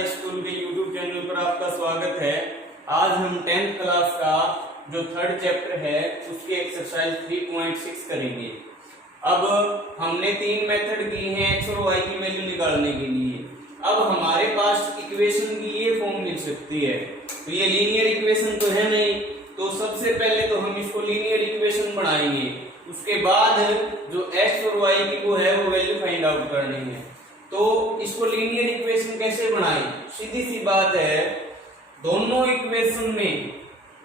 High school के YouTube channel पर आपका स्वागत है। आज हम 10th क्लास का जो थर्ड चैप्टर है उसकी एक्सरसाइज 3.6 करेंगे। अब हमने तीन मेथड की हैं एक्स और वाई की वैल्यू निकालने के लिए। अब हमारे पास इक्वेशन की ये फॉर्म मिल सकती है, तो ये लीनियर इक्वेशन तो है नहीं, तो सबसे पहले तो हम इसको लीनियर इक्वेशन बनाएंगे। उसके बाद जो एक्स और वाई की वो है वो वैल्यू फाइंड आउट करनी है। तो इसको लीनियर इक्वेशन कैसे बनाएं? सीधी सी बात है, दोनों इक्वेशन में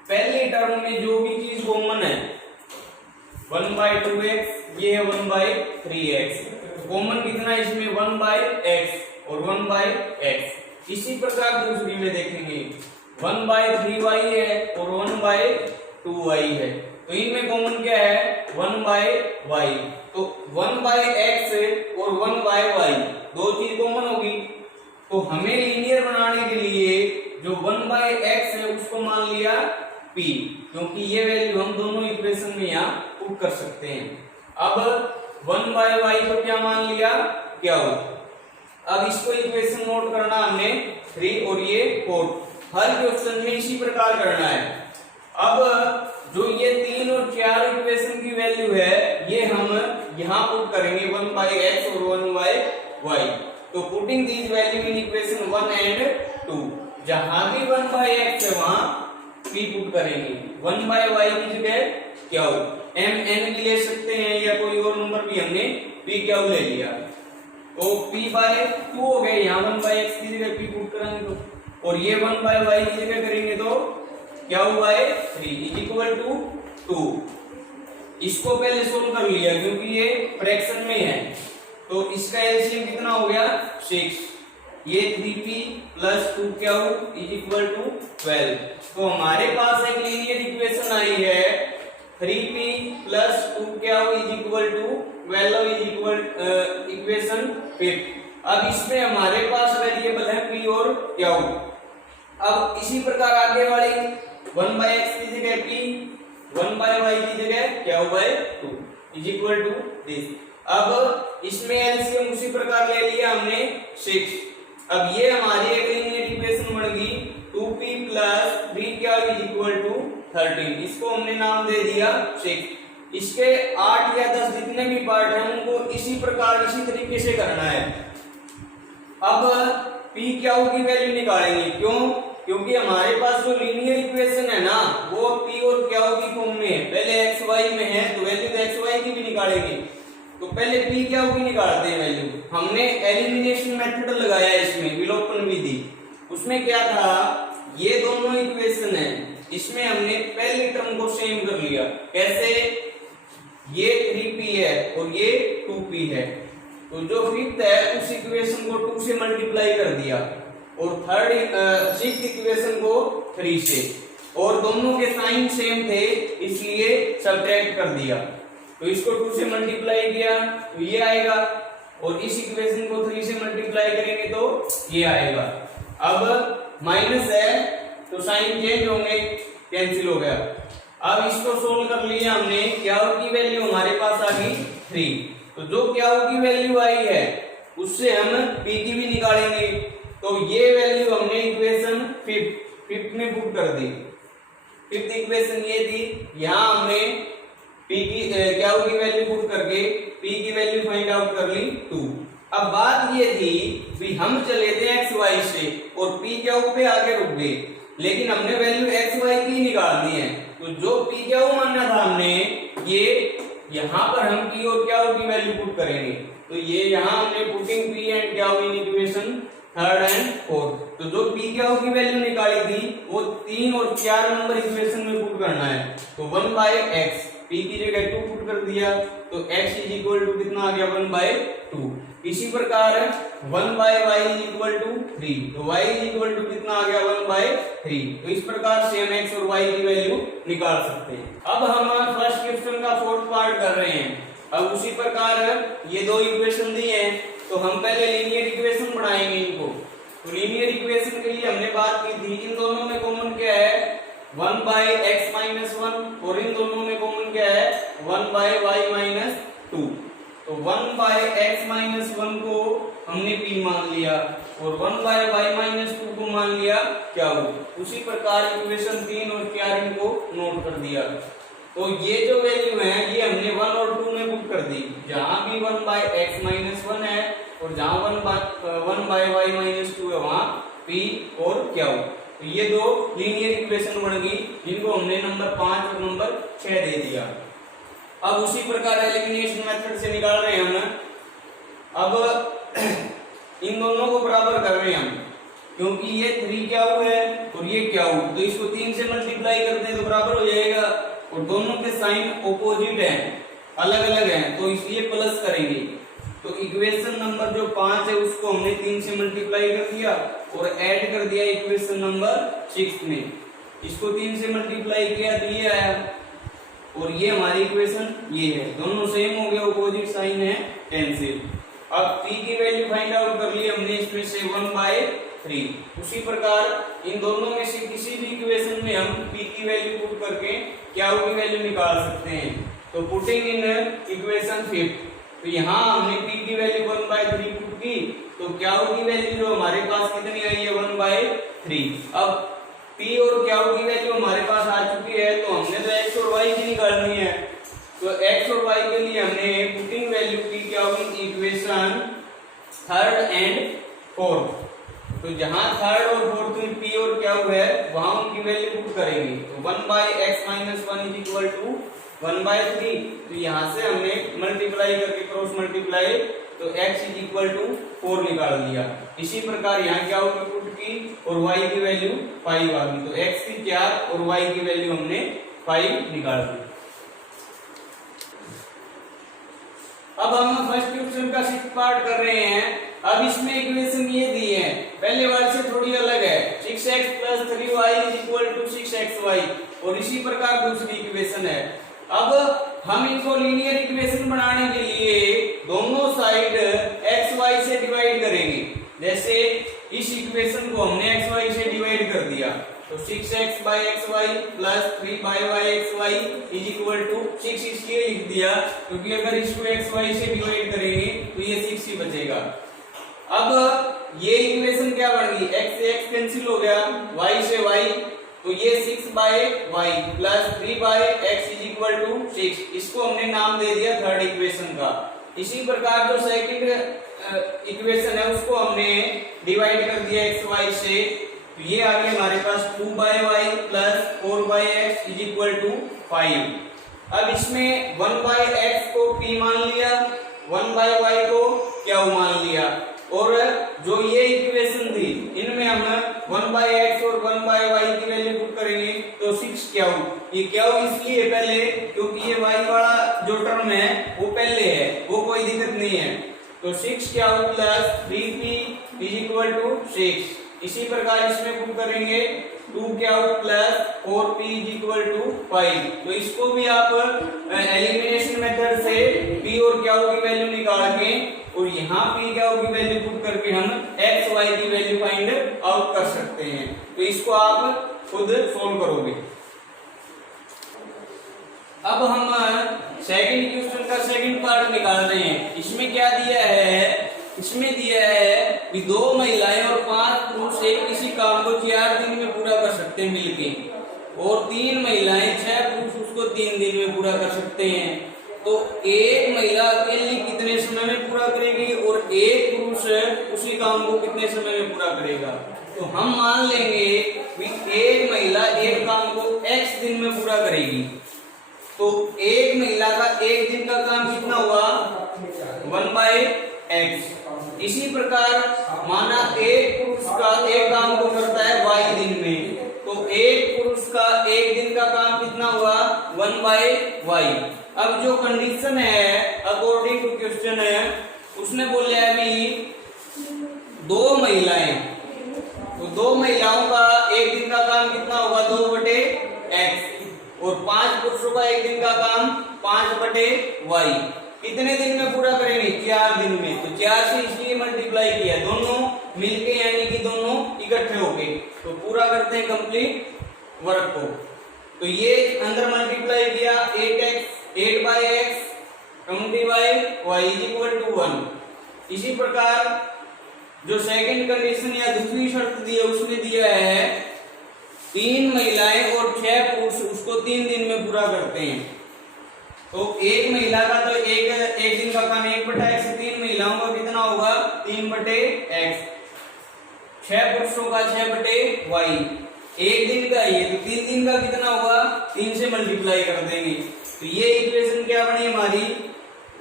पहले टर्म में जो भी चीज कॉमन है 1/2x, ये है 1/3x। कॉमन कितना है इसमें? 1/x और 1/x। इसी प्रकार दूसरी में देखेंगे 1/3y है और 1/2y है, तो इनमें कॉमन क्या है? 1/y। तो 1/x और 1/y दो चीज कॉमन होगी, तो हमें लीनियर बनाने के लिए जो 1/x है उसको मान लिया p, क्योंकि ये वैल्यू हम दोनों इक्वेशन में यहाँ पुट कर सकते हैं। अब 1/y को क्या मान लिया? क्या हो? अब इसको इक्वेशन नोट करना हमने 3 और ये 4। हर क्वेश्चन में इसी प्रकार करना है। अब जो ये 3 और 4 इक्वेशन की वैल्यू है ये हम यहाँ पुट करेंगे 1/x और 1/y। तो putting these value in equation 1 and 2, जहां भी 1/x है वहां p पुट करेंगे। 1/y की जगह क्या हो? mn भी ले सकते हैं या कोई और नंबर भी, हमने p क्या ले लिया, तो p/2 हो गए। यहाँ 1/x की जगह p पुट करेंगे तो, और ये 1/y की जगह करेंगे तो क्या हुआ है? 3 = 2। इसको पहले सोल्व कर लिया क्योंकि ये फ्रैक्शन में है, तो इसका एलसीएम कितना हो गया? 6। ये 3p + 2 क्या हो? = 12। तो हमारे पास एक लीनियर इक्वेशन आई है 3p + 2 क्या हो? = 12 इक्वेशन 5। अब इसमें हमारे पास वेरिएबल है p और क्या हो। अब इसी प्रकार आगे वाली 1/x की जगह p, 1/y की जगह क्या हो? 2 = दिस। अब इसमें एलसीएम उसी प्रकार ले लिया हमने 6। अब ये हमारी एक लीनियर इक्वेशन बन गई 2p + 3 क्या = 13। इसको हमने नाम दे दिया 6। इसके 8 या 10 जितने भी पार्ट हैं उनको इसी प्रकार इसी तरीके से करना है। अब p क्या की वैल्यू निकालेंगे, क्यों? क्योंकि हमारे पास जो लीनियर इक्वेशन है ना वो p और क्या की फॉर्म में है। पहले x y में है तो वैल्यू तो x y की भी निकालेंगे, तो पहले p क्या की निकालते हैं वैल्यू। हमने एलिमिनेशन मेथड लगाया इसमें, विलोपन विधि। उसमें क्या था, ये दोनों इक्वेशन है, इसमें हमने पहली टर्म को सेम कर लिया। कैसे? ये 3p है और ये 2p है, तो जो फिफ्थ है उस इक्वेशन को 2 से मल्टीप्लाई कर दिया और सिक्स्थ इक्वेशन को 3 से, और दोनों के साइन सेम थे इसलिए सब्ट्रैक्ट कर दिया। तो इसको 2 से मल्टीप्लाई किया तो ये आएगा, और इस इक्वेशन को 3 से मल्टीप्लाई करेंगे तो ये आएगा। अब माइनस है तो साइन चेंज होंगे, कैंसिल हो गया। अब इसको सोल्व कर लिया हमने, क्या की वैल्यू हमारे पास आ गई 3। तो जो क्या की वैल्यू आई है उससे हम p की भी निकालेंगे, तो ये वैल्यू हमने इक्वेशन फिफ्थ में पुट कर दी। फिफ्थ इक्वेशन ये थी, यहां हमने p की क्या की वैल्यू पुट करके p की वैल्यू फाइंड आउट कर ली 2। अब बात ये थी कि हम चले थे x y से और p क्या पे आगे रुक गए, लेकिन हमने वैल्यू x y की निकालनी है। तो जो p क्या मानना था हमने, ये यहाँ पर हम p और क्या की वैल्यू पुट करेंगे, तो ये यहाँ हमने पुटिंग p एंड क्या in equation 3rd and 4th। तो जो p क्या की वैल्यू निकाली थी वो 3 और 4 नंबर इक्वेशन में पुट करना है। तो 1/x p की जगह 2 पुट कर दिया तो x = कितना आ गया? 1/2। इसी प्रकार 1/y = 3, तो y = कितना आ गया? 1/3। तो इस प्रकार से हम x और y की वैल्यू निकाल सकते हैं। अब हम फर्स्ट क्वेश्चन का 4th पार्ट कर रहे हैं। अब उसी प्रकार ये दो इक्वेशन दी हैं, तो हम पहले लीनियर इक्वेशन बनाएंगे इनको। तो लीनियर इक्वेशन के लिए हमने बात की थी, इन दोनों में कॉमन क्या है? 1/x - 1, और इन दोनों में कॉमन क्या है? 1/y - 2। तो 1/x - 1 को हमने p मान लिया, और 1 बाय वाई माइनस 2 को मान लिया क्या हो। उसी प्रकार इक्वेशन 3 और 4 इनको नोट कर दिया। तो ये जो वैल्यू है ये हमने 1 और 2 में पुट कर दी। जहां भी 1 बाय एक्स माइनस 1 है और जहां 1 बाय वाई माइनस 2 है वहां पी और क्या हो। तो ये दो लीनियर इक्वेशन बन गई जिनको हमने नंबर 5 और नंबर 6 दे दिया। अब उसी प्रकार एलिमिनेशन मेथड से निकाल रहे हैं हम। अब इन दोनों को बराबर कर रहे हैं हम, क्योंकि ये 3 क्या हुआ है और ये क्या हुआ, तो इसको 3 से मल्टीप्लाई करते हैं तो बराबर हो जाएगा। और दोनों के साइन ऑपोजिट हैं, अलग अलग हैं, तो इसलिए प्लस करेंगे। तो इक्वेशन नंबर जो 5 है उसको हमने 3 से मल्टीप्लाई कर दिया और ऐड कर दिया इक्वेशन नंबर 6 में। इसको 3 से मल्टीप्लाई किया तो ये आया और ये हमारी इक्वेशन ये है, दोनों सेम हो गए, ऑपोजिट साइन है, कैंसिल। अब p की वैल्यू फाइंड आउट कर ली हमने इसमें से 1/3। उसी प्रकार इन दोनों में से किसी भी इक्वेशन में हम p की वैल्यू पुट करके क्या की वैल्यू निकाल सकते हैं। तो पुटिंग इन इक्वेशन 5, तो यहाँ हमने p की वैल्यू 1/3 पुट की, तो क्या की वैल्यू जो हमारे पास कितनी आई है 1/3। अब p और क्या की वैल्यू हमारे पास आ चुकी है, तो हमने तो x और y की निकालनी है। तो x और y के लिए हमने पुटिंग वैल्यू की क्या होगी इक्वेशन 3rd एंड 4th। तो जहां 3rd और 4th में p और क्या हुआ है वहां उनकी वैल्यू पुट करेंगे। तो 1/x minus 1 is equal to 1/3। तो यहां से हमने मल्टीप्लाई करके क्रॉस मल्टीप्लाई, तो x इज इक्वल टू 4 निकाल दिया। इसी प्रकार यहाँ क्या होगी पुट की और y की वैल्यू 5 आ गई। तो x की 4 और y की वैल्यू हमने 5 निकाल दी। अब हम फर्स्ट क्वेश्चन का 6th पार्ट कर रहे हैं। अब इसमें इक्वेशन ये दी है, पहले वाले से थोड़ी अलग है, 6x + 3y = 6xy, और इसी प्रकार दूसरी इक्वेशन है। अब हम इनको लीनियर इक्वेशन बनाने के लिए दोनों साइड xy से डिवाइड करेंगे। जैसे इस इक्वेशन को हमने xy से डिवाइड कर दिया, तो 6x/xy + 3y/xy = 6 इसलिए लिख दिया क्योंकि अगर इसको xy से डिवाइड करेंगे तो ये 6 ही बचेगा। अब ये इक्वेशन क्या बन गई, x से x कैंसिल हो गया, y से y, तो ये 6/y + 3/x = 6। इसको हमने नाम दे दिया 3rd इक्वेशन का। इसी प्रकार जो सेकंड इक्वेशन है उसको हमने डिवाइड कर दिया xy से, तो ये आ गया हमारे पास 2/y + 4/x = 5। अब इसमें 1/x को p मान लिया, 1/y को क्या मान लिया, और जो ये इक्वेशन थी इनमें हम 1/x और 1/y की वैल्यू पुट करेंगे तो 6 क्या हो। ये क्या हो इसलिए पहले क्योंकि ये y वाला जो टर्म है वो पहले है, वो कोई दिक्कत नहीं है। तो 6 क्या हो + 3p = 6। इसी प्रकार इसमें पुट करेंगे 2 क्या हो + 4p = 5। तो इसको भी आप एलिमिनेशन मेथड से p और क्या की वैल्यू निकाल के और यहाँ p क्या की वैल्यू पुट करके हम x y की वैल्यू फाइंड आउट कर सकते हैं। तो इसको आप खुद सोल्व करोगे। अब हम सेकंड क्वेश्चन का सेकंड पार्ट निकाल रहे हैं। इसमें क्या दिया है, इसमें दिया है कि 2 महिलाएं और 5 पुरुष एक किसी काम को 4 दिन में पूरा कर सकते हैं मिलके, और 3 महिलाएं 6 पुरुष उसको 3 दिन में पूरा कर सकते हैं। तो एक महिला अकेली कितने समय में पूरा करेगी और एक पुरुष उसी काम को कितने समय में पूरा करेगा। तो हम मान लेंगे कि एक महिला एक काम को x दिन में पूरा करेगी, तो एक महिला का एक दिन का काम कितना हुआ 1/x। इसी प्रकार माना एक पुरुष का एक काम को करता है y दिन में, तो एक पुरुष का एक दिन का काम कितना हुआ 1/y। अब जो कंडीशन है अकॉर्डिंग टू क्वेश्चन है उसने बोला है अभी 2 महिलाएं, तो 2 महिलाओं का एक दिन का काम कितना होगा 2/x, और 5 पुरुषों का एक दिन का काम 5/y। कितने दिन में पूरा करेंगे 4 दिन में। तो 4 से इसलिए मल्टीप्लाई किया, दोनों मिलके यानी कि दोनों इकट्ठे हो गए। तो पूरा करते हैं कंप्लीट वर्क को। तो ये अंदर मल्टीप्लाई किया 8/x / y = 1। इसी प्रकार जो सेकंड कंडीशन या दूसरी शर्त दी है उसमें दिया है 3 महिलाएं और 6 पुरुष उसको 3 दिन में पूरा करते हैं। तो एक महिला का तो एक दिन का काम 1/x, 3 महिलाओं का कितना होगा 3/x, 6 पुरुषों का 6/y, एक दिन का ये तो 3 दिन का कितना होगा 3 से मल्टीप्लाई कर देंगे। तो ये इक्वेशन क्या बनी हमारी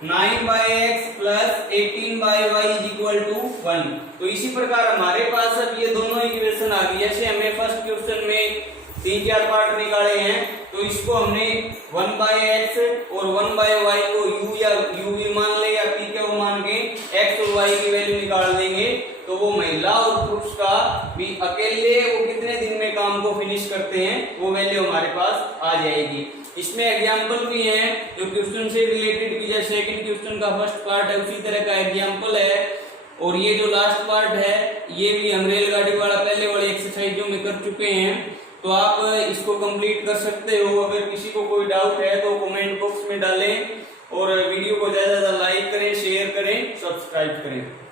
9/x + 18/y = 1। तो इसी प्रकार हमारे पास अब ये दोनों इक्वेशन आ गई। जैसे हमें फर्स्ट क्वेश्चन में 3-4 पार्ट निकाले हैं तो इसको हमने 1/x और 1/y को u या u मान ले या p को मान के x और y की वैल्यू निकाल देंगे। तो वो महिला और पुरुष का भी अकेले वो कितने दिन में काम को फिनिश करते हैं वो वैल्यू हमारे पास आ जाएगी। इसमें एग्जाम्पल भी हैं जो क्वेश्चन से रिलेटेड भी, जैसे सेकंड क्वेश्चन का फर्स्ट पार्ट है उसी तरह का एग्जाम्पल है। और ये जो लास्ट पार्ट है ये भी हम रेलगाड़ी वाला पहले वाले एक्सरसाइजों में कर चुके हैं। तो आप इसको कंप्लीट कर सकते हो। अगर किसी को कोई डाउट है तो कमेंट बॉक्स में डालें और वीडियो को ज्यादा से ज्यादा लाइक करें, शेयर करें, सब्सक्राइब करें।